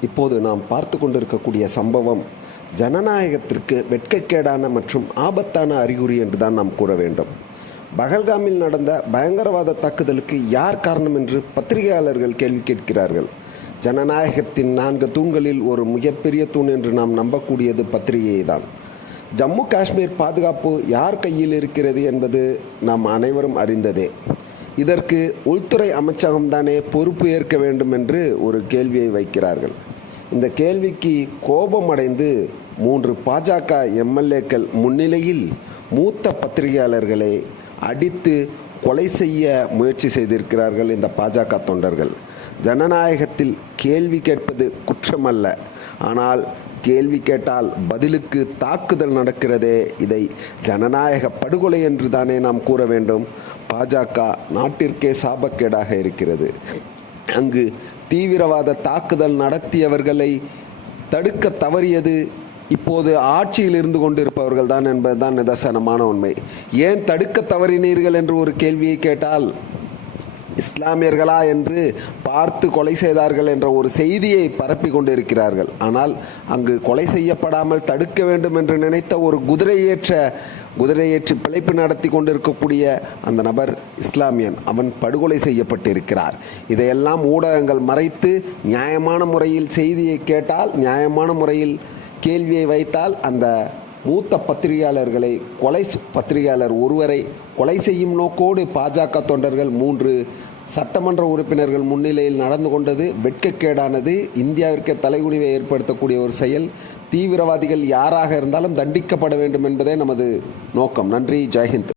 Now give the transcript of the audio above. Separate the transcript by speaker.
Speaker 1: இப்போது நாம் பார்த்து கொண்டிருக்கக்கூடிய சம்பவம் ஜனநாயகத்திற்கு வெட்கக்கேடான மற்றும் ஆபத்தான அறிகுறி என்று தான் நாம் கூற வேண்டும். பகல்காமில் நடந்த பயங்கரவாத தாக்குதலுக்கு யார் காரணம் என்று பத்திரிகையாளர்கள் கேள்வி கேட்கிறார்கள். ஜனநாயகத்தின் நான்கு தூண்களில் ஒரு மிகப்பெரிய தூண் என்று நாம் நம்பக்கூடியது பத்திரிகையை தான். ஜம்மு காஷ்மீர் பாதுகாப்பு யார் கையில் இருக்கிறது என்பது நாம் அனைவரும் அறிந்ததே. இதற்கு உள்துறை அமைச்சகம்தானே பொறுப்பு ஏற்க வேண்டும் என்று ஒரு கேள்வியை வைக்கிறார்கள். இந்த கேள்விக்கு கோபமடைந்து மூன்று பாஜக எம்எல்ஏக்கள் முன்னிலையில் மூத்த பத்திரிகையாளர்களை அடித்து கொலை செய்ய முயற்சி செய்திருக்கிறார்கள் இந்த பாஜக தொண்டர்கள். ஜனநாயகத்தில் கேள்வி கேட்பது குற்றமல்ல. ஆனால் கேள்வி கேட்டால் பதிலுக்கு தாக்குதல் நடக்கிறதே இதை ஜனநாயக படுகொலை என்று தானே நாம் கூற வேண்டும். பாஜக நாட்டிற்கே சாபக்கேடாக இருக்கிறது. அங்கு தீவிரவாத தாக்குதல் நடத்தியவர்களை தடுக்க தவறியது இப்போது ஆட்சியில் இருந்து கொண்டிருப்பவர்கள் தான் என்பதுதான் நிதர்சனமான உண்மை. ஏன் தடுக்க தவறினீர்கள் என்று ஒரு கேள்வியை கேட்டால் இஸ்லாமியர்களா என்று பார்த்து கொலை செய்தார்கள் என்ற ஒரு செய்தியை பரப்பி கொண்டிருக்கிறார்கள். ஆனால் அங்கு கொலை செய்யப்படாமல் தடுக்க வேண்டும் என்று நினைத்த ஒரு குதிரையேற்ற குதிரையேற்றி பிழைப்பு நடத்தி கொண்டிருக்கக்கூடிய அந்த நபர் இஸ்லாமியன். அவன் படுகொலை செய்யப்பட்டிருக்கிறார். இதையெல்லாம் ஊடகங்கள் மறைத்து நியாயமான முறையில் செய்தியை கேட்டால் நியாயமான முறையில் கேள்வியை வைத்தால் அந்த மூத்த பத்திரிகையாளர்களை கொலை பத்திரிகையாளர் ஒருவரை கொலை செய்யும் நோக்கோடு பாஜக தொண்டர்கள் மூன்று சட்டமன்ற உறுப்பினர்கள் முன்னிலையில் நடந்து கொண்டது வெட்கக்கேடானது. இந்தியாவிற்கு தலைகுனிவை ஏற்படுத்தக்கூடிய ஒரு செயல். தீவிரவாதிகள் யாராக இருந்தாலும் தண்டிக்கப்பட வேண்டும் என்பதே நமது நோக்கம். நன்றி. ஜெய்ஹிந்த்.